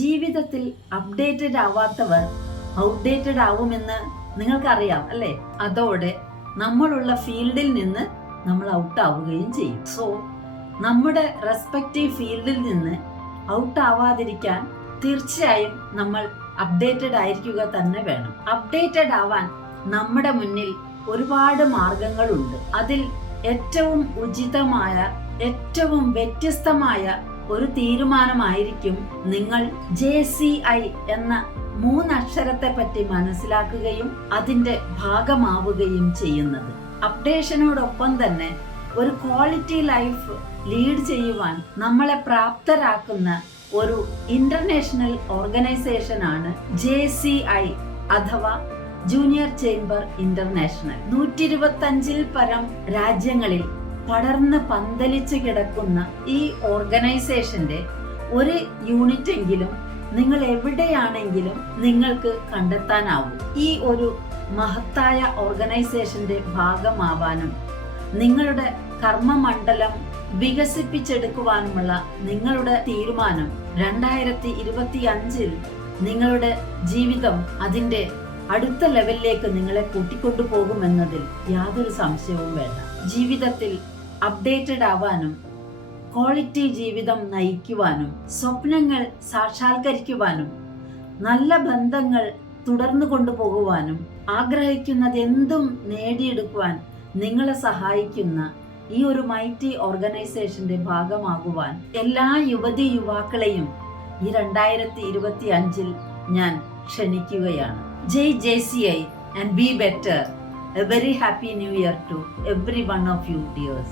ജീവിതത്തിൽ updated ആവാത്തവർ outdated ആവുമെന്ന് നിങ്ങൾക്കറിയാം അല്ലേ? അതോടെ നമ്മളുള്ള ഫീൽഡിൽ നിന്ന് നമ്മൾ ഔട്ട് ആവുകയും ചെയ്യും. സോ നമ്മുടെ റെസ്പെക്റ്റീവ് ഫീൽഡിൽ നിന്ന് ഔട്ട് ആവാതിരിക്കാൻ തീർച്ചയായും നമ്മൾ അപ്ഡേറ്റഡ് ആയിരിക്കുക തന്നെ വേണം. അപ്ഡേറ്റഡ് ആവാൻ നമ്മുടെ മുന്നിൽ ഒരുപാട് മാർഗങ്ങളുണ്ട്. അതിൽ ഏറ്റവും ഉചിതമായ, ഏറ്റവും വ്യത്യസ്തമായ ഒരു തീരുമാനമായിരിക്കും നിങ്ങൾ JCI എന്ന 3 അക്ഷരത്തെ പറ്റി മനസ്സിലാക്കുകയും അതിന്റെ ഭാഗമാവുകയും ചെയ്യുന്നത്. അപ്ഡേഷനോടൊപ്പം തന്നെ ഒരു ക്വാളിറ്റി ലൈഫ് ലീഡ് ചെയ്യുവാൻ നമ്മളെ പ്രാപ്തരാക്കുന്ന ഒരു ഇന്റർനാഷണൽ ഓർഗനൈസേഷൻ ആണ് JCI അഥവാ ജൂനിയർ ചേംബർ ഇന്റർനാഷണൽ. 125-ൽ പരം രാജ്യങ്ങളിൽ പടർന്ന് പന്തലിച്ച് കിടക്കുന്ന ഈ ഓർഗനൈസേഷന്റെ ഒരു യൂണിറ്റ് എങ്കിലും നിങ്ങൾ എവിടെയാണെങ്കിലും നിങ്ങൾക്ക് കണ്ടെത്താനാവും. ഈ ഒരു മഹത്തായ ഓർഗനൈസേഷന്റെ ഭാഗമാവാനും നിങ്ങളുടെ കർമ്മമണ്ഡലം വികസിപ്പിച്ചെടുക്കുവാനുമുള്ള നിങ്ങളുടെ തീരുമാനം 2025-ൽ നിങ്ങളുടെ ജീവിതം അതിന്റെ അടുത്ത ലെവലിലേക്ക് നിങ്ങളെ കൂട്ടിക്കൊണ്ടു പോകുമെന്നതിൽ യാതൊരു സംശയവും വേണ്ട. ജീവിതത്തിൽ അപ്ഡേറ്റഡ് ആവാനും ക്വാളിറ്റി ജീവിതം നയിക്കുവാനും സ്വപ്നങ്ങൾ സാക്ഷാത്കരിക്കുവാനും നല്ല ബന്ധങ്ങൾ തുടർന്നു കൊണ്ടുപോകുവാനും ആഗ്രഹിക്കുന്നതെന്തും നേടിയെടുക്കുവാൻ നിങ്ങളെ സഹായിക്കുന്ന ഈ ഒരു മൈറ്റി ഓർഗനൈസേഷന്റെ ഭാഗമാകുവാൻ എല്ലാ യുവതി യുവാക്കളെയും ഈ 2025-ൽ ഞാൻ ക്ഷണിക്കുകയാണ്. ജയ് JCI and be better. A very happy new year to every one of you dears.